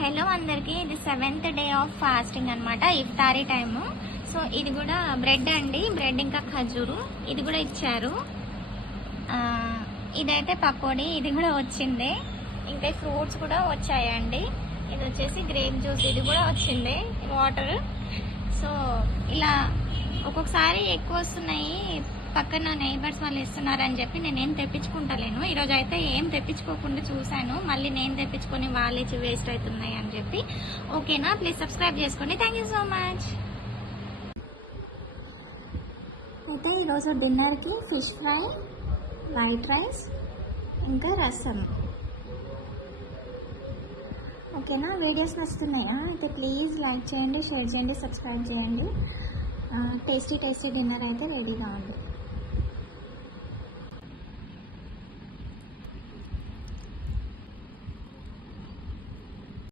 Hello అందరికీ, ఇది 7th day of fasting అనమాట. ఇఫ్తారీ టైము. సో ఇది కూడా బ్రెడ్ అండి, బ్రెడ్ ఇంకా ఖజూరు ఇది కూడా ఇచ్చారు. ఇదైతే పకోడీ, ఇది కూడా వచ్చింది. ఇంకా ఫ్రూట్స్ కూడా వచ్చాయండి. ఇది వచ్చేసి గ్రేప్ జ్యూస్, ఇది కూడా వచ్చింది. వాటర్. సో ఇలా ఒక్కొక్కసారి ఎక్కువ వస్తున్నాయి, పక్కన నైబర్స్ వాళ్ళు ఇస్తున్నారని చెప్పి నేనేం తెప్పించుకుంటలేను. ఈరోజు అయితే ఏం తెప్పించుకోకుండా చూశాను, మళ్ళీ నేను తెప్పించుకొని వాళ్ళు ఇచ్చి వేస్ట్ అవుతున్నాయి అని చెప్పి. ఓకేనా, ప్లీజ్ సబ్స్క్రైబ్ చేసుకోండి. Thank you so much. అయితే ఈరోజు డిన్నర్కి ఫిష్ ఫ్రై, వైట్ రైస్ ఇంకా రసం. ఓకేనా, వీడియోస్ నచ్చుతున్నాయా? అయితే ప్లీజ్ లైక్ చేయండి, షేర్ చేయండి, సబ్స్క్రైబ్ చేయండి. టేస్టీ డిన్నర్ అయితే రెడీగా ఉంది.